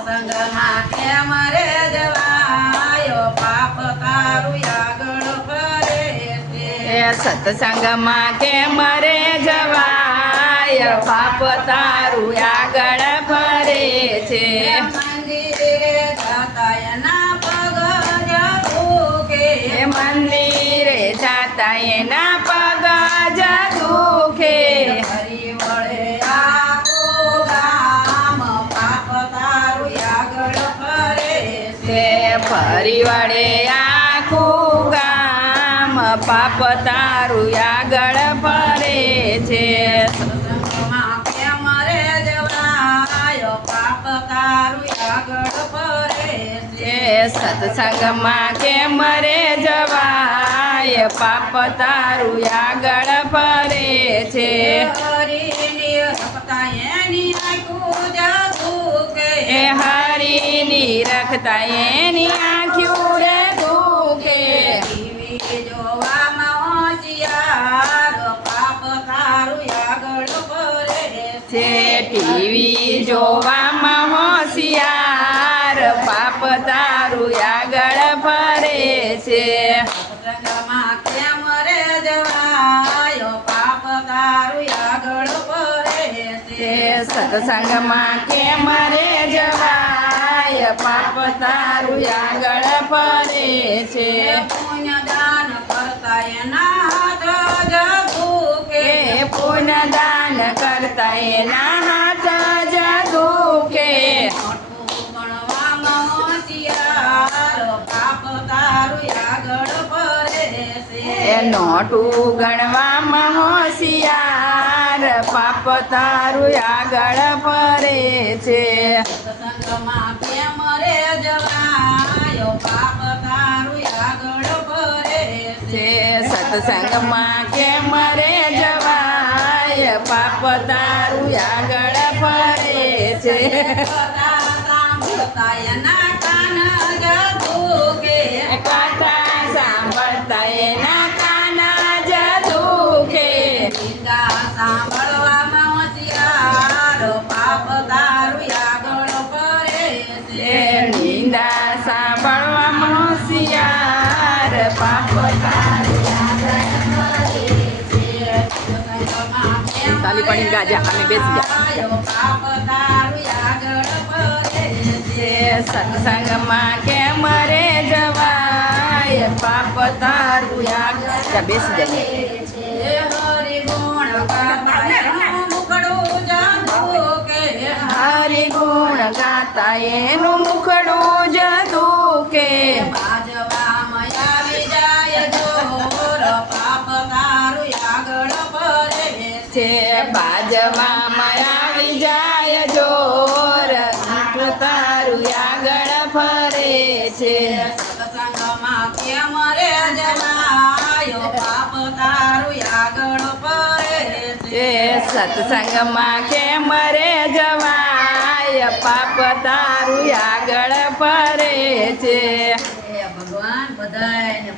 સત્સંગમાં કેમ રે જવાયો પાપ તારું આગળ ફરે છે સત્સંગમાં કેમ રે જવાય પાપ તારું આગળ ફરે છે મંદિરે જતા એના પગ જ દુખે મંદિરે જાતા એના પગ જ દુખે ફરી વળે આખું ગામ પાપ તારું આગળ ફરે તે ફરી વળે આખું ગામ પાપ તારું આગળ ફરે છે સત્સંગમાં કેમ રે જવાયો પાપ તારું આગળ ફરે છે સત્સંગમાં કેમ રે જવાય પાપ તારું આગળ ફરે છે હરિની રખતા એની આંખું જ દુખે એ હરીની રખતા એની આંખ્યું રે દુખે ટીવી જોવામાં હોશિયાર પાપ તારું આગળ ફરે છે ટીવી જોવામાં હોશિયાર પાપ તારું આગળ ફરે છે સત્સંગમાં કેમ રે જવાયો પાપ તારું આગળ ફરે તે સત્સંગમાં કેમ રે જવાય પાપ તારું આગળ ફરે છે પુણ્યદાન કરતા એના હાથ જ દુખે એ પુણ્યદાન કરતા એના હાથ જ દુખે મોટું ગણવામાં હોશિયાર પાપ તારું આગળ ફરે છે એ નોટું ગણવામાં હોશિયાર પાપ તારું આગળ ફરે છે સત્સંગમાં કેમ રે જવાયો પાપ તારું આગળ ફરે છે સત્સંગમાં કેમ રે જવાય પાપ તારું આગળ ફરે છે કથા સાંભળતા એના કાન જ દુખે કથા સાંભળતા એના કાન જ દુખે નિંદા સાંભળવામાં હોશિયાર પાપ તારું આગળ ફરે છે એ નિંદા સાંભળવામાં હોશિયાર પાપ તારું આગળ ફરે છે સત્સંગમાં કેમ તાલી પાડીને ગાજા, અમે બેસી જા. જવાયો પાપ તારું આગળ ફરે છે સત્સંગમાં કેમ રે જવાય પાપ તારું આગળ ત્યાં બેસી જાય હરિ ગુણ ગાતા એનું મુખડું જ દુખે હરિ ગુણ ગાતા એનું મુખડું જ દુખે બાજવામાં આવી જાય જોર પાપ તારું આગળ ફરે છે બાજવામાં આવી જાય જોર તારું આગળ ફરે છે સત્સંગમાં કેમ રે જવાયો પાપ તારું આગળ ફરે એ સત્સંગમાં કેમ રે જવાય પાપ તારું આગળ ફરે છે ભગવાન બધાને